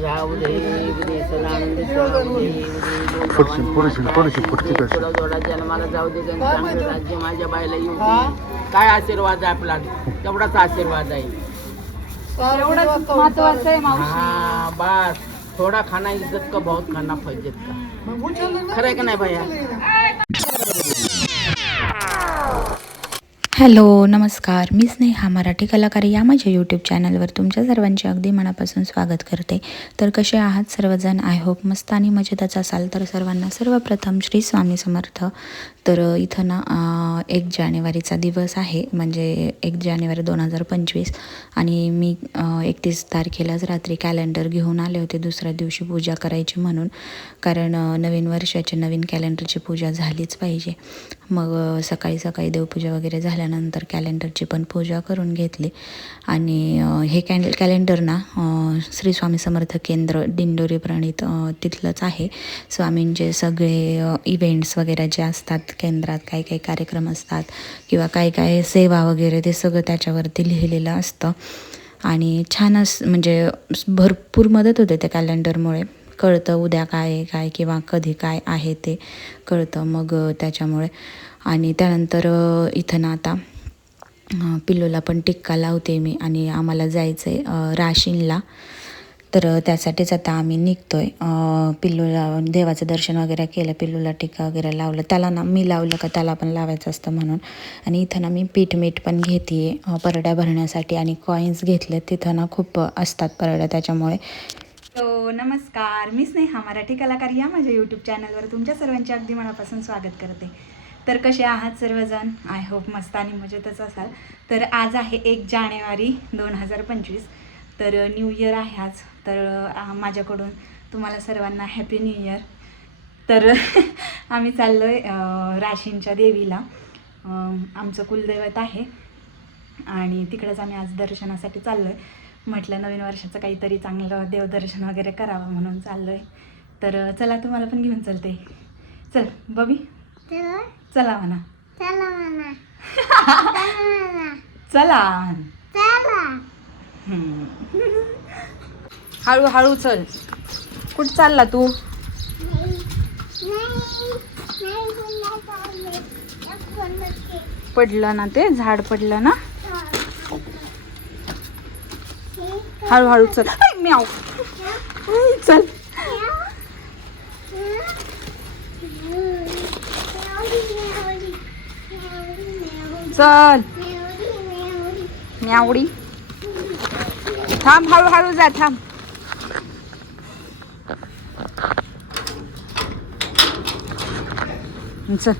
जाऊ दे उदे सदानंद जाऊ दे उदे पुढची पुढची पुढची पुढची कशी? थोडा थोडा जन्माला जाऊ दे चांगलं राज्य माझ्या बाईला येऊ दे. काय आशीर्वाद आहे आपला? तेवढाच आशीर्वाद आहे. एवढंच महत्वाचं आहे मावशी हा बस. थोडा खाना इज्जत का बहुत खाना फैजत का? खरं आहे का नाही भैया? हॅलो नमस्कार. मी स्नेहा मराठी कलाकार. या माझ्या यूट्यूब चॅनलवर तुमच्या सर्वांचे अगदी मनापासून स्वागत करते. तर कसे आहात सर्वजण? आय होप मस्त आणि मजेतच असाल तर सर्वांना सर्वप्रथम श्री स्वामी समर्थ. तर इथं ना एक जानेवारीचा दिवस आहे. म्हणजे एक जानेवारी दोन हजार पंचवीस. आणि मी एकतीस तारखेलाच रात्री कॅलेंडर घेऊन आले होते दुसऱ्या दिवशी पूजा करायची म्हणून. कारण नवीन वर्षाच्या नवीन कॅलेंडरची पूजा झालीच पाहिजे. मग सकाळी सकाळी देवपूजा वगैरे झाल्यानंतर कॅलेंडरची पण पूजा करून घेतली. आणि हे कॅन कॅलेंडर ना श्री स्वामी समर्थ केंद्र दिंडोरी प्रणित तिथलंच आहे. स्वामींचे सगळे इव्हेंट्स वगैरे जे असतात केंद्रात काही काही कार्यक्रम असतात किंवा काही काही सेवा वगैरे ते सगळं त्याच्यावरती लिहिलेलं असतं. आणि छान अस म्हणजे भरपूर मदत होते त्या कॅलेंडरमुळे कळतं उद्या काय काय किंवा कधी काय आहे ते कळतं मग त्याच्यामुळे. आणि त्यानंतर इथं ना आता पिल्लूला पण टिक्का लावते मी आणि आम्हाला जायचं आहे राशीनला. तर त्यासाठीच आता आम्ही निघतो आहे पिल्लूला देवाचं दर्शन वगैरे केलं पिल्लूला टिक्का वगैरे लावलं. त्याला ना मी लावलं का त्याला पण लावायचं असतं म्हणून. आणि इथं ना मी पीठ मीठ पण घेते आहे परड्या भरण्यासाठी आणि कॉईन्स घेतले तिथं ना खूप असतात परड्या त्याच्यामुळे. तो नमस्कार. मी स्नेहा मराठी कलाकार या माझ्या यूट्यूब चॅनलवर तुमच्या सर्वांचे अगदी मनापासून स्वागत करते. तर कसे आहात सर्वजण? आय होप मस्त आणि मजेतच असाल. तर आज आहे एक जानेवारी दोन हजार पंचवीस. तर न्यू इयर आहे आज. तर माझ्याकडून तुम्हाला सर्वांना हॅपी न्यू इयर तर आम्ही चाललो आहे राशींच्या देवीला. आमचं कुलदैवत आहे. आणि तिकडेच आम्ही आज दर्शनासाठी चाललो आहे म्हटलं नवीन वर्षाचं काहीतरी चांगलं देवदर्शन वगैरे करावं म्हणून चाललो आहे तर चला तुम्हाला पण घेऊन चलते. चल बबी. चला म्हणा. चला हम्म. हळूहळू चल. कुठं चालला तू? पडलं ना ते झाड पडलं ना? हळूहळू चल. म्याव. चल. चल. म्यावडी. थांब हळूहळू जा थांब. चल.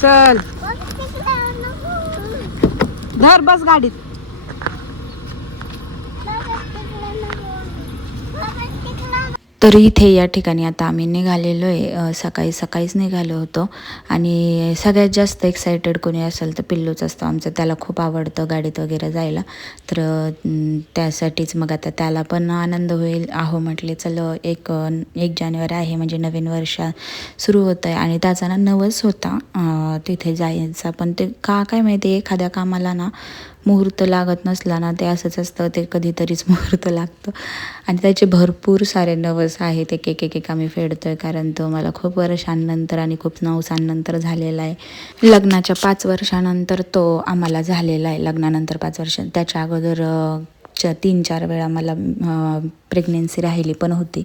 चल. धर बस गाडीत. तर इथे या ठिकाणी आता आम्ही निघालेलो आहे. सकाळी सकाळीच निघालो होतो. आणि सगळ्यात जास्त एक्सायटेड कोणी असेल तर पिल्लूच असतो आमचं. त्याला खूप आवडतं गाडीत वगैरे जायला. तर त्यासाठीच मग आता त्याला पण आनंद होईल. आहो म्हटले चल एक एक जानेवारी आहे म्हणजे नवीन वर्ष सुरू होतं आहे आणि त्याचा ना नवस होता. तिथे जायचा. पण ते का काय माहिती एखाद्या कामाला ना मुहूर्त लागत नसला ना ते असंच असतं ते कधीतरीच मुहूर्त लागतं. आणि त्याचे भरपूर सारे नवस आहेत एक एक एक एक आम्ही आहे कारण तो मला खूप वर्षांनंतर आणि खूप नवसांनंतर झालेला आहे. लग्नाच्या पाच वर्षानंतर तो आम्हाला झालेला आहे. लग्नानंतर पाच वर्ष त्याच्या अगोदर अं, च्या तीन चार वेळा मला प्रेग्नेन्सी राहिली पण होती.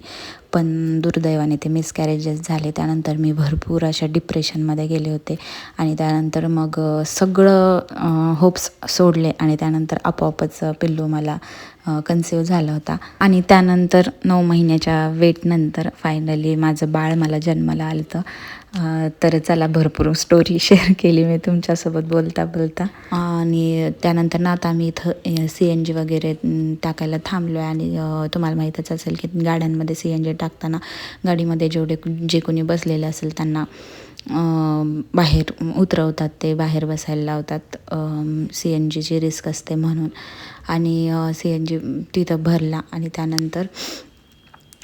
पण दुर्दैवाने ते मिसकॅरेजेस झाले. त्यानंतर मी भरपूर अशा डिप्रेशनमध्ये गेले होते. आणि त्यानंतर मग सगळं होप्स सोडले. आणि त्यानंतर आपोआपच पिल्लू मला कन्सिव्ह झाला होता. आणि त्यानंतर नऊ महिन्याच्या वेटनंतर फायनली माझं बाळ मला जन्माला आलं होतं. तर चला भरपूर स्टोरी शेअर केली मी तुमच्यासोबत बोलता बोलता. आणि त्यानंतर ना आता आम्ही इथं सी एन जी वगैरे टाकायला थांबलो आहे आणि तुम्हाला माहीतच असेल की गाड्यांमध्ये सी एन जी टाकताना गाडीमध्ये जेवढे जे कोणी बसलेले असेल त्यांना बाहेर उतरवतात ते बाहेर बसायला लावतात सी एन जीची रिस्क असते म्हणून. आणि सी एन जी तिथं भरला आणि त्यानंतर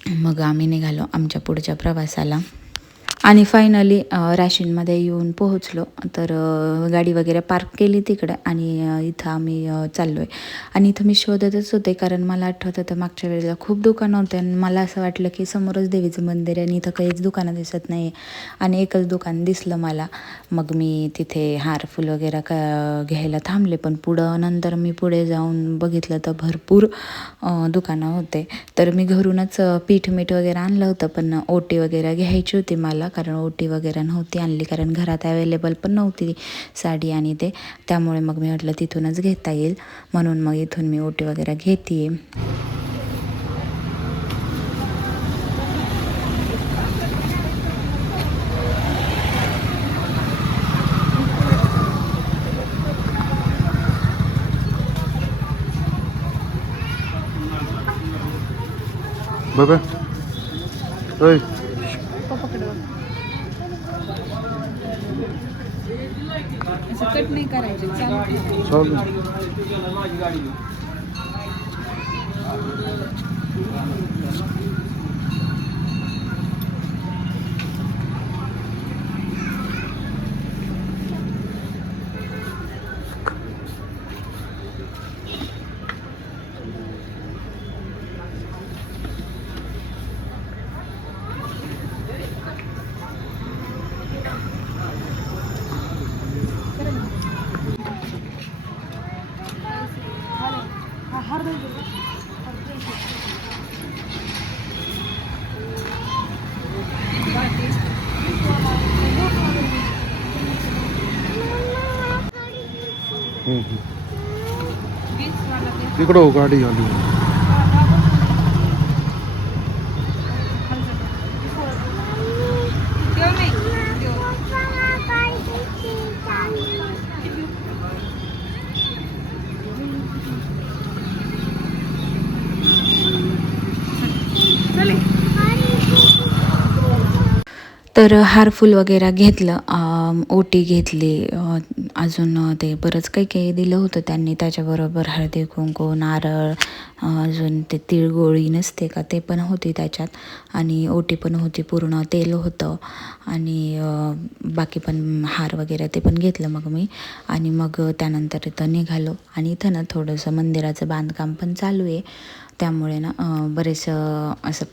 मग आम्ही निघालो आमच्या पुढच्या प्रवासाला. आणि फायनली राशीनमध्ये येऊन पोहोचलो. तर गाडी वगैरे पार्क केली तिकडे आणि इथं आम्ही चाललो आहे आणि इथं मी शोधतच होते कारण मला आठवत होतं मागच्या वेळेला खूप दुकानं होते आणि मला असं वाटलं की समोरच देवीचं मंदिर आहे आणि इथं काहीच दुकानं दिसत नाही आणि एकच दुकान दिसलं मला. मग मी तिथे हार फुल वगैरे का घ्यायला थांबले. पण पुढं नंतर मी पुढे जाऊन बघितलं तर भरपूर दुकानं होते. तर मी घरूनच पीठ मीठ वगैरे आणलं होतं पण ओटी वगैरे घ्यायची होती मला. कारण ओटी वगैरे नव्हती आणली कारण घरात अवेलेबल पण नव्हती साडी आणि ते. त्यामुळे मग मी म्हटलं तिथूनच घेता येईल. म्हणून मग इथून मी ओटी वगैरे घेते बाबा. ओय नाही करायचे? चालू इकडं हो गाडी आली. तर हार फुल वगैरे घेतलं ओटी घेतली अजून ते बरंच काही काही दिलं होतं त्यांनी. त्याच्याबरोबर हळदी कुंकू नारळ अजून ते तिळगोळी नसते का ते पण होती त्याच्यात. आणि ओटी पण होती पूर्ण तेल होतं. आणि बाकी पण हार वगैरे ते पण घेतलं मग मी. आणि मग त्यानंतर इथं निघालो. आणि इथं ना थोडंसं मंदिराचं बांधकाम पण चालू आहे. त्यामुळे ना बरेच बरेचसं असं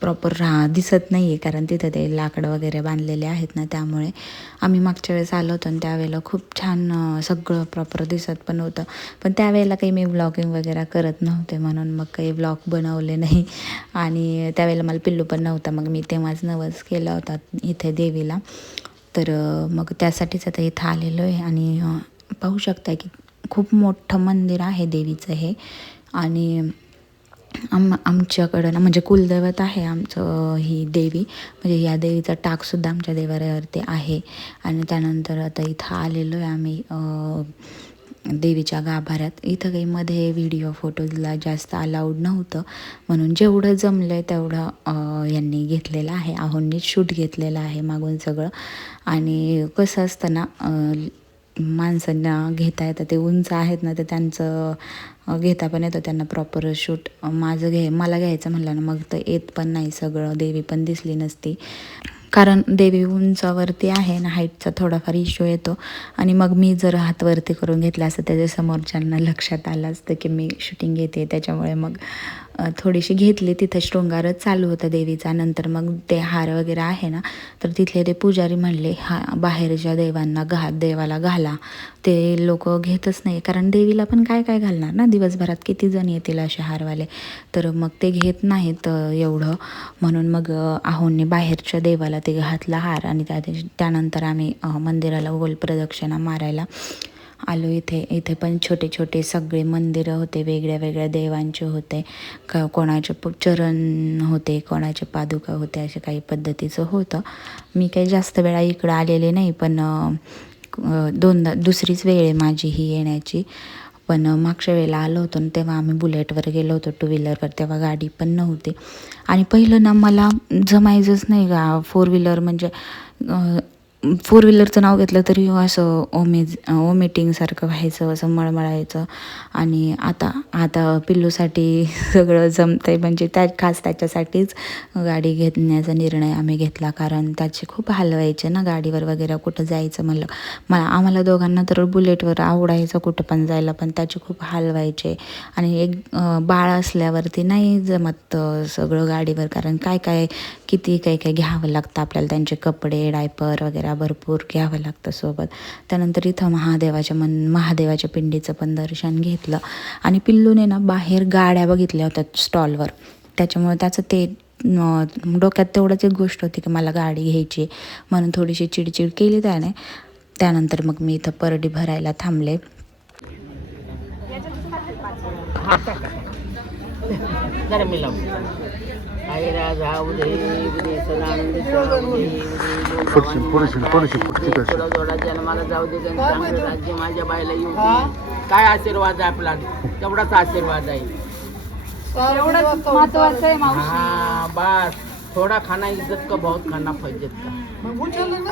प्रॉपर राहा दिसत नाही आहे कारण तिथं ते लाकडं वगैरे बांधलेले आहेत ना त्यामुळे. आम्ही मागच्या वेळेस आलो होतो आणि त्यावेळेला खूप छान सगळं प्रॉपर दिसत पण होतं पण त्यावेळेला काही मी ब्लॉगिंग वगैरे करत नव्हते म्हणून मग काही ब्लॉग बनवले नाही. आणि त्यावेळेला मला पिल्लू पण नव्हता मग मी तेव्हाच नवस केला होता इथे देवीला. तर मग त्यासाठीच आता इथं आलेलो आहे आणि पाहू शकता की खूप मोठं मंदिर आहे देवीचं हे. आणि आम आमच्याकडं ना म्हणजे कुलदैवत आहे आमचं ही देवी. म्हणजे या देवीचा टाकसुद्धा आमच्या देवाऱ्यावरती आहे. आणि त्यानंतर आता इथं आलेलो आहे आम्ही देवीच्या गाभाऱ्यात. इथं काही मध्ये व्हिडिओ फोटोजला जास्त अलाउड नव्हतं. म्हणून जेवढं जमलं आहे तेवढं यांनी घेतलेलं आहे. आहोंनी शूट घेतलेलं आहे मागून सगळं. आणि कसं असतं ना माणसांना घेता येतं. ते उंच आहेत ना तर त्यांचं घेता पण येतं त्यांना प्रॉपर शूट माझं घे मला घ्यायचं म्हणलं ना मग तर येत पण नाही सगळं. देवी पण दिसली नसती. कारण देवी उंचावरती आहे ना हाईटचा थोडाफार इश्यू येतो. आणि मग मी जर हातवरती करून घेतला असतं त्याच्या समोरच्यांना लक्षात आलं असतं की मी शूटिंग घेते त्याच्यामुळे मग थोडीशी घेतली. तिथं शृंगारच चालू होता देवीचा. नंतर मग ते हार वगैरे आहे ना तर तिथले ते पुजारी म्हणले हा बाहेरच्या देवांना घा देवाला घाला. ते लोक घेतच नाही. कारण देवीला पण काय काय घालणार ना? दिवसभरात किती जण येतील असे हारवाले? तर मग ते घेत नाहीत एवढं. म्हणून मग आहोंनी बाहेरच्या देवाला ते घातला हार. आणि त्या त्यानंतर आम्ही मंदिराला गोल प्रदक्षिणा मारायला. आलो इथे. इथे पण छोटे छोटे सगळे मंदिरं होते वेगळ्या वेगळ्या देवांचे होते. क कोणाचे प- चरण होते कोणाचे पादुका होते असे काही पद्धतीचं होतं. मी काही जास्त वेळा इकडं आलेले नाही पण दोनदा दुसरीच वेळ आहे माझी ही येण्याची. पण मागच्या वेळेला आलो होतो ना तेव्हा आम्ही बुलेटवर गेलो होतो टू व्हीलरवर तेव्हा गाडी पण नव्हती. आणि पहिलं ना मला जमायचंच नाही गा फोर व्हीलर म्हणजे फोर व्हीलरचं नाव घेतलं तरी असं ओमेज ओमिटिंगसारखं व्हायचं असं मळमळायचं. आणि आता आता पिल्लूसाठी सगळं जमतंय. म्हणजे त्या खास त्याच्यासाठीच गाडी घेण्याचा निर्णय आम्ही घेतला. कारण त्याचे खूप हलवायचे ना गाडीवर वगैरे कुठं जायचं म्हणलं. मला आम्हाला दोघांना तर बुलेटवर आवडायचं कुठं पण जायला पण त्याचे खूप हलवायचे. आणि एक बाळ असल्यावरती नाही जमत सगळं गाडीवर. कारण काय काय किती काय काय घ्यावं लागतं आपल्याला. त्यांचे कपडे डायपर वगैरे भरपूर घ्यावं लागतं सोबत. त्यानंतर इथं महादेवाच्या मन महादेवाच्या पिंडीचं पण दर्शन घेतलं. आणि पिल्लूने ना बाहेर गाड्या बघितल्या होत्या स्टॉलवर. त्याच्यामुळे त्याचं ते डोक्यात तेवढंच एक गोष्ट होती की मला गाडी घ्यायची म्हणून थोडीशी चिडचिड केली त्याने. त्यानंतर मग मी इथं परडी भरायला थांबले. पुढची पुढची पुढची पुढची जन्माला जाऊ दे चांगलं राज्य माझ्या बाईला येऊ दे. काय आशीर्वाद आहे आपला? तेवढाच आशीर्वाद आहे. एवढंच महत्वाचं आहे मावशी. हाँ बस. थोड़ा खाना इज्जत का बहुत खाना फैजत का?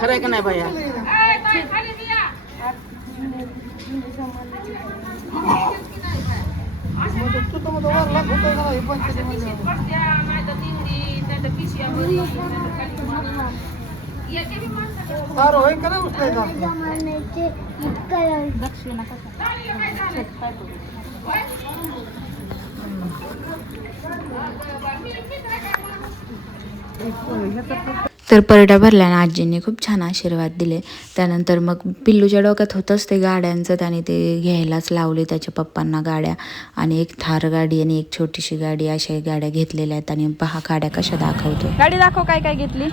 खरं आहे का नाही भैया? तू तर मग दोघांना लाख रुपये करा हे पंचायती मध्ये सारं होईल का नाही उचलायचं तर परड्या भरल्यानं आजींनी खूप छान आशीर्वाद दिले. त्यानंतर मग पिल्लूच्या डोक्यात होतंच ते गाड्यांचं. त्याने ते घ्यायलाच लावले त्याच्या पप्पांना गाड्या. आणि एक थार गाडी आणि एक छोटीशी गाडी अशा गाड्या घेतलेल्या आहेत. आणि पहा गाड्या कशा दाखवतो. गाडी दाखव काय काय घेतली.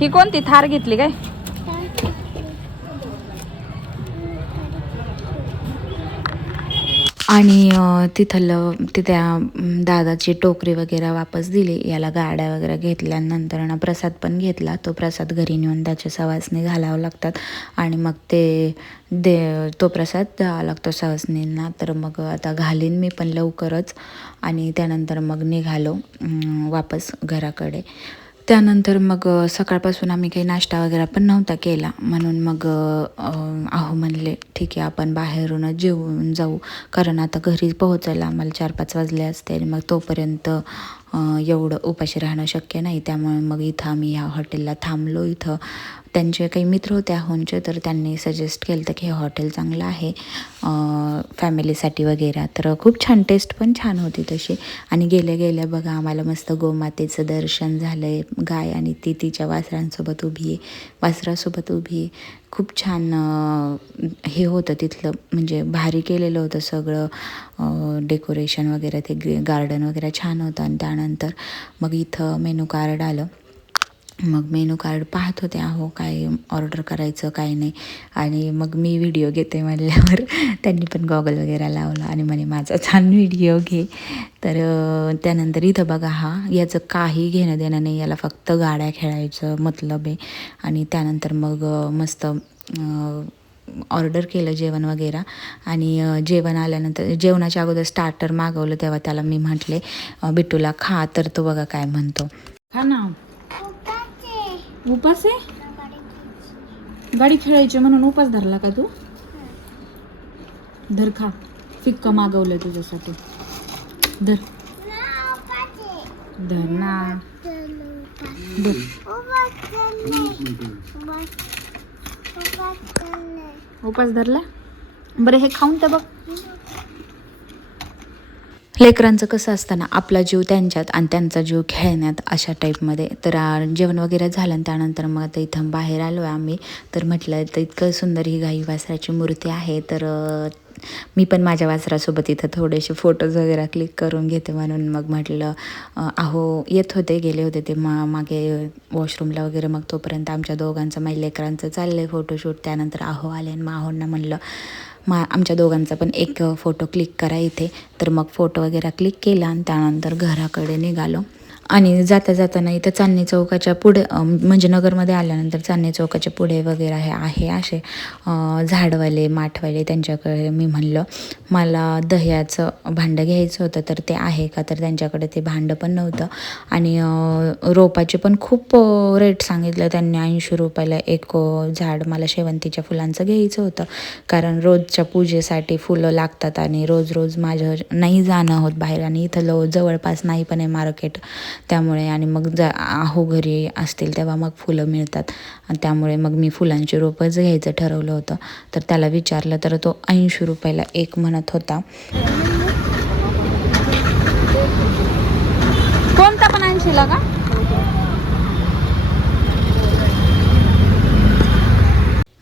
ही कोणती थार घेतली काय? आणि तिथलं तिथ्या दादाची टोकरी वगैरे वापस दिली. याला गाड्या वगैरे घेतल्यानंतर ना प्रसाद पण घेतला. तो प्रसाद घरी नेऊन त्याच्या सवासणी घालावं लागतात. आणि मग ते दे तो प्रसाद द्यावा लागतो सवासणींना. तर मग आता घालीन मी पण लवकरच. आणि त्यानंतर मग निघालो वापस घराकडे. त्यानंतर मग सकाळपासून आम्ही काही नाश्ता वगैरे पण नव्हता केला. म्हणून मग आहो म्हणले ठीक आहे आपण बाहेरूनच जेवून जाऊ. कारण आता घरी पोहोचायला आम्हाला चार पाच वाजले असते आणि मग तोपर्यंत एवढं उपाशी राहणं शक्य नाही. त्यामुळे मग इथं आम्ही ह्या हॉटेलला थांबलो इथं. त्यांचे काही मित्र होते आहोंचे तर त्यांनी सजेस्ट केलं होतं की हे हॉटेल चांगलं आहे. फॅमिलीसाठी वगैरे. तर खूप छान टेस्ट पण छान होती तशी. आणि गेल्या गेल्या बघा आम्हाला मस्त गोमातेचं दर्शन झालं आहे गाय आणि ती तिच्या वासरांसोबत उभी आहे. वासरासोबत उभी आहे. खूप छान हे होतं तिथलं म्हणजे भारी केलेलं होतं सगळं डेकोरेशन वगैरे ते गार्डन वगैरे छान होतं आणि त्यानंतर मग इथं मेनू कार्ड आलं. मग मेनू कार्ड पाहत होते अहो काय ऑर्डर करायचं काय नाही. आणि मग मी व्हिडिओ घेते म्हणल्यावर त्यांनी पण गॉगल वगैरे लावला आणि म्हणे माझा छान व्हिडिओ घे. तर त्यानंतर इथं बघा हा याचं काही घेणं देणं नाही याला फक्त गाड्या खेळायचं मतलब आहे. आणि त्यानंतर मग मस्त ऑर्डर केलं जेवण वगैरे. आणि जेवण आल्यानंतर जेवणाच्या अगोदर स्टार्टर मागवलं तेव्हा त्याला मी म्हटले बिट्टूला खा तर तो बघा काय म्हणतो. खा ना. उपास आहे? गाडी खेळायची म्हणून उपास धरला का तू? धर खा. फिक्क मागवलं तुझ्यासाठी. धर. धर ना. धर. उपास धरला? बरं हे खाऊन तर बघ. लेकरांचं कसं असताना आपला जीव त्यांच्यात आणि त्यांचा जीव खेळण्यात अशा टाईपमध्ये तर जेवण वगैरे झालं आणि त्यानंतर मग आता इथं बाहेर आलो आहे आम्ही. तर म्हटलं तर इतकं सुंदर ही गाई वासराची मूर्ती आहे. तर मी पण माझ्या वासरासोबत इथं थोडेसे फोटोज वगैरे क्लिक करून घेते म्हणून मग म्हटलं अहो येत होते गेले होते ते मा मागे वॉशरूमला वगैरे. मग तोपर्यंत आमच्या दोघांचं माझ्या लेकरांचं चाललं आहे फोटोशूट त्यानंतर अहो आले आणि मग आहोंना म्हणलं मा आमच्या दोघांचा पण एक फोटो क्लिक करा इथे. तर मग फोटो वगैरे क्लिक केला आणि त्यानंतर घराकडे निघालो. आणि जाता जाताना इथं चांदणी चौकाच्या पुढे म्हणजे नगरमध्ये आल्यानंतर चांदणी चौकाच्या पुढे वगैरे आहे आहे असे झाडवाले माठवाले त्यांच्याकडे मी म्हणलं. मला दह्याचं भांडं घ्यायचं होतं तर ते आहे का? तर त्यांच्याकडे ते भांडं पण नव्हतं. आणि रोपाचे पण खूप रेट सांगितलं त्यांनी. ऐंशी रुपयाला एक झाड मला शेवंतीच्या फुलांचं घ्यायचं होतं. कारण रोजच्या पूजेसाठी फुलं लागतात आणि रोज रोज माझं नाही जाणं होत बाहेर. आणि इथं लो जवळपास नाही पण आहे मार्केट. त्यामुळे आणि मग जा आहो घरी असतील तेव्हा मग फुलं मिळतात. आणि त्यामुळे मग मी फुलांची रोपंच घ्यायचं ठरवलं होतं तर त्याला विचारलं तर तो ऐंशी रुपयाला एक म्हणत होता. कोणता पण ऐंशीला का?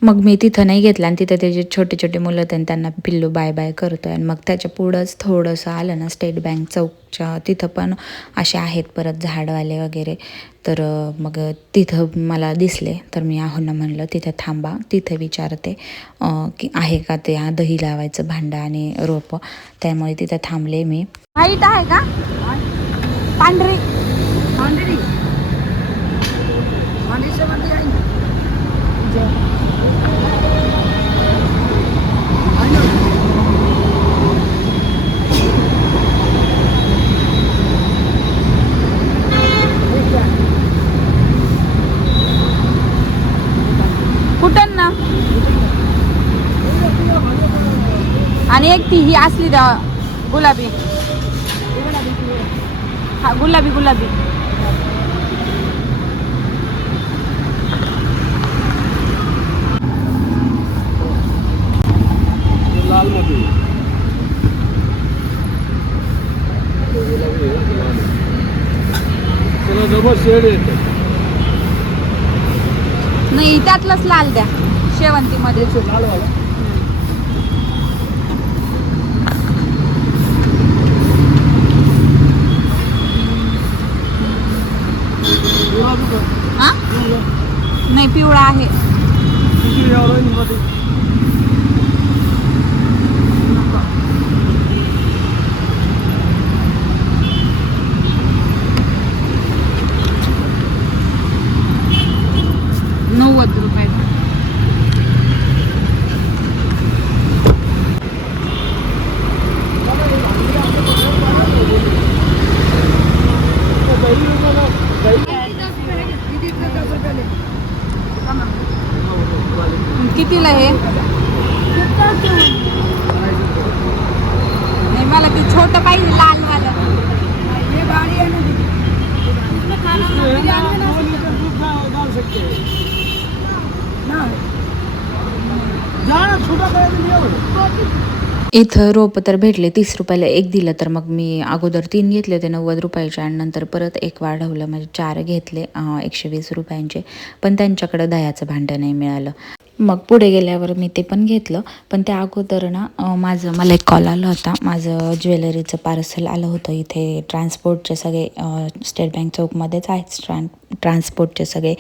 मग मी तिथं नाही घेतलं आणि तिथं त्याचे छोटे छोटे मुलं होते आणि त्यांना पिल्लू बाय बाय करतोय आणि मग त्याच्या पुढंच थोडंसं आलं ना स्टेट बँक चौकच्या तिथं पण असे आहेत परत झाडवाले वगैरे. तर मग तिथं मला दिसले. तर मी आहोंना म्हणलं तिथं थांबा तिथं विचारते की आहे का ते हा दही लावायचं भांडं आणि रोपं? त्यामुळे तिथं थांबले मी. व्हाईट आहे का? पांढरी. कुठं ना आणि एक ती ही असली दा गुलाबी. हा गुलाबी गुलाबी. नाही त्यातलंच लाल द्या. शेवंतीमध्ये. नाही पिवळा आहे नव्वद रुपये कितीला हे नाही मला ते छोट पाहिजे लाल वालं इथं रोप तर भेटले तीस रुपयाला एक दिलं तर मग मी अगोदर तीन घेतले होते नव्वद रुपयाचे आणि नंतर परत एक वाढवलं. म्हणजे चार घेतले एकशे वीस रुपयांचे. पण त्यांच्याकडं दह्याचं भांडं नाही मिळालं. मग पुढे गेल्यावर मी ते पण घेतलं. पण त्या अगोदर ना माझं मला एक कॉल आला होता. माझं ज्वेलरीचं पार्सल आलं होतं इथे ट्रान्सपोर्टचे सगळे स्टेट बँक चौकमध्येच आहेत ट्रान ट्रान्सपोर्टचे सगळे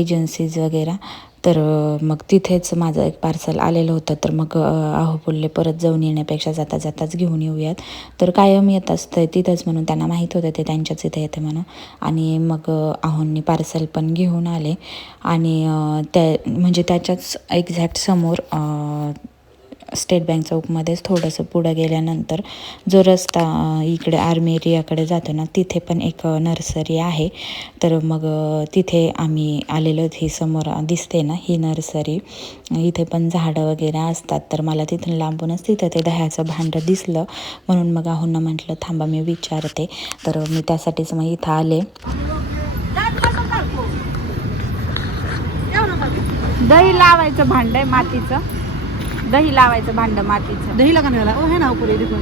एजन्सीज वगैरे. तर मग तिथेच माझं एक पार्सल आलेलं होतं. तर मग अं, अहो बोलले परत जाऊन येण्यापेक्षा जाता जाताच घेऊन येऊयात. तर कायम येत असतं तिथंच म्हणून. त्यांना माहीत होतं ते त्यांच्याच इथे येते म्हणून. आणि मग अं, आहोंनी पार्सल पण घेऊन आले. आणि त्या म्हणजे त्याच्याच एक्झॅक्ट समोर स्टेट बँक चौकमध्येच थोडंसं पुढं गेल्यानंतर जो रस्ता इकडे आर्मी एरियाकडे जातो ना तिथे पण एक नर्सरी आहे. तर मग तिथे आम्ही आलेलो ही समोर दिसते ना ही नर्सरी. इथे पण झाडं वगैरे असतात तर मला तिथून लांबूनच तिथं ते दह्याचं भांडं दिसलं. म्हणून मग आहोंना म्हटलं थांबा मी विचारते. तर मी त्यासाठीच मग इथं आले. दही लावायचं भांड आहे मातीचं. दही लावायचं भांड मातीचं. दही लगाने वाला वो है ना ऊपर ये देखो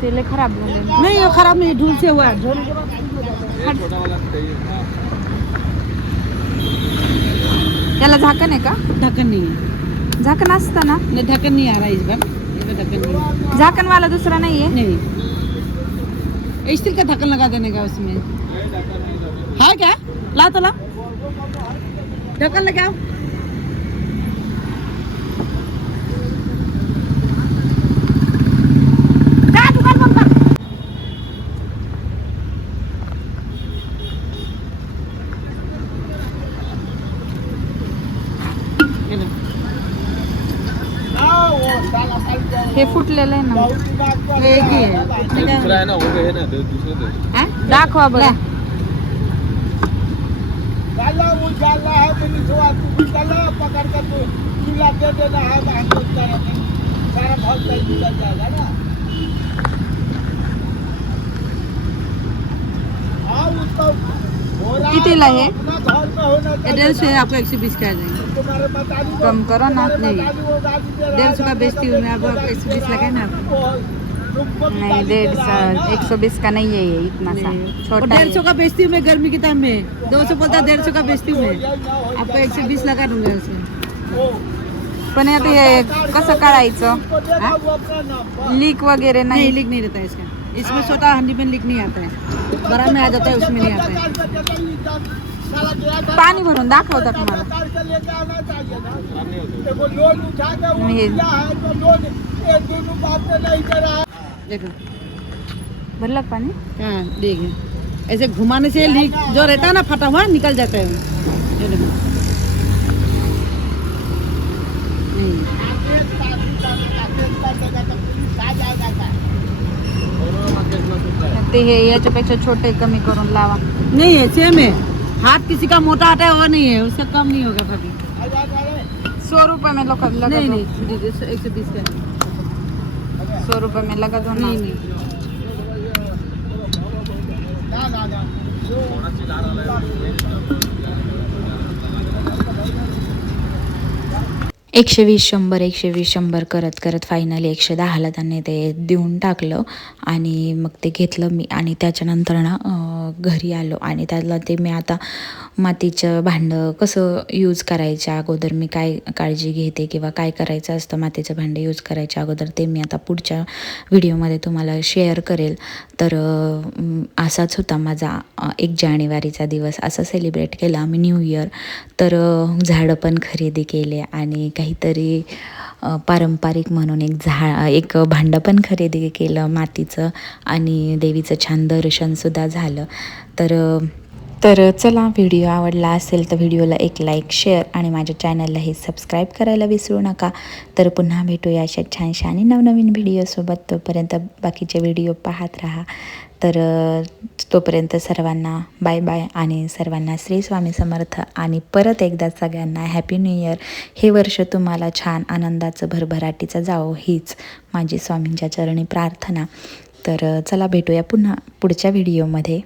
ते लय खराब झालं. नहीं वो खराब नहीं धूल से हुआ है धोने के बाद त्याला झाकण आहे का? ढक्कन नहीं. है झाकण असतं ना? नहीं ढक्कन नहीं आ रहा इस बार इसमें ढक्कन नहीं. है झाकणवाला दुसरा नाहीये? नहीं. स्टील का ढक्कन लगा देने का उसमें हाँ क्या ला तो ला ढक्कन लेके हे फुटलेलं आहे ना. हे एक ही आहे कुठली काय? हा? दाखवा बरं. कितीला हे ये डेढ़ सौ है आपको एक सौ बीस का आ जाएंगे। कम करो ना नहीं। डेढ़ सौ का बेचती हूँ मैं आपको एक सौ बीस लगाए ना नहीं डेढ़ सौ एक सौ बीस का नहीं है ये इतना सा। छोटा डेढ़ सौ का बेचती हूँ मैं गर्मी के टाइम में। दो सौ बोलता डेढ़ सौ का बेचती हूँ मैं। आपको एक सौ बीस लगा दूंगा इसमें पण आता हे कसं करायचं लीक वगैरे नहीं लीक नहीं? रहता है इसका। इसमें छोटा हंडी में लीक नहीं आता है। बड़ा में आ जाता है उसमें नहीं आता है। पाणी भरून दाखवतात मला हे देखो। भरलं का पाणी हाँ देखिए ऐसे घुमाने से लीक जो रहता है ना फटा हुआ निकल जाता है ते हे याच्यापेक्षा छोटे कमी करून लावा. नहीं है सेम है हाथ किसी का मोटा आता है वो नहीं है उससे कम नहीं होगा कभी. सौ रुपए में लोग लगा नहीं दो. नहीं एक सौ बीस का. सौ रुपये में लगा दो ना. नहीं नहीं. एकशे वीस शंभर एकशे वीस शंभर करत करत फायनली एकशे दहाला त्यांनी ते देऊन टाकलं. आणि मग ते घेतलं मी. आणि त्याच्यानंतर ना घरी आलो. आणि त्याला ते मी आता मातीचं भांडं कसं यूज करायच्या अगोदर? मी काय काळजी घेते किंवा काय करायचं असतं मातीचं भांडं यूज करायच्या अगोदर? ते मी आता पुढच्या व्हिडिओमध्ये तुम्हाला शेअर करेल. तर असाच होता माझा एक जानेवारीचा दिवस. असं सेलिब्रेट केला आम्ही न्यू इयर तर झाडं पण खरेदी केले आणि काहीतरी पारंपरिक म्हणून एक झा एक भांडं पण खरेदी केलं मातीचं आणि देवीचं छान दर्शनसुद्धा झालं. तर तर चला व्हिडिओ आवडला असेल तर व्हिडिओला एक लाईक शेअर आणि माझ्या चॅनललाही सबस्क्राईब करायला विसरू नका. तर पुन्हा भेटूया अशा छानशा आणि नवनवीन व्हिडिओसोबत तोपर्यंत बाकीचे व्हिडिओ पाहत राहा. तर तोपर्यंत सर्वांना बाय बाय आणि सर्वांना श्री स्वामी समर्थ. आणि परत एकदा सगळ्यांना हॅपी न्यू इयर हे वर्ष तुम्हाला छान आनंदाचं भरभराटीचं जावो हीच माझी स्वामींच्या चरणी प्रार्थना. तर चला भेटूया पुन्हा पुढच्या व्हिडिओमध्ये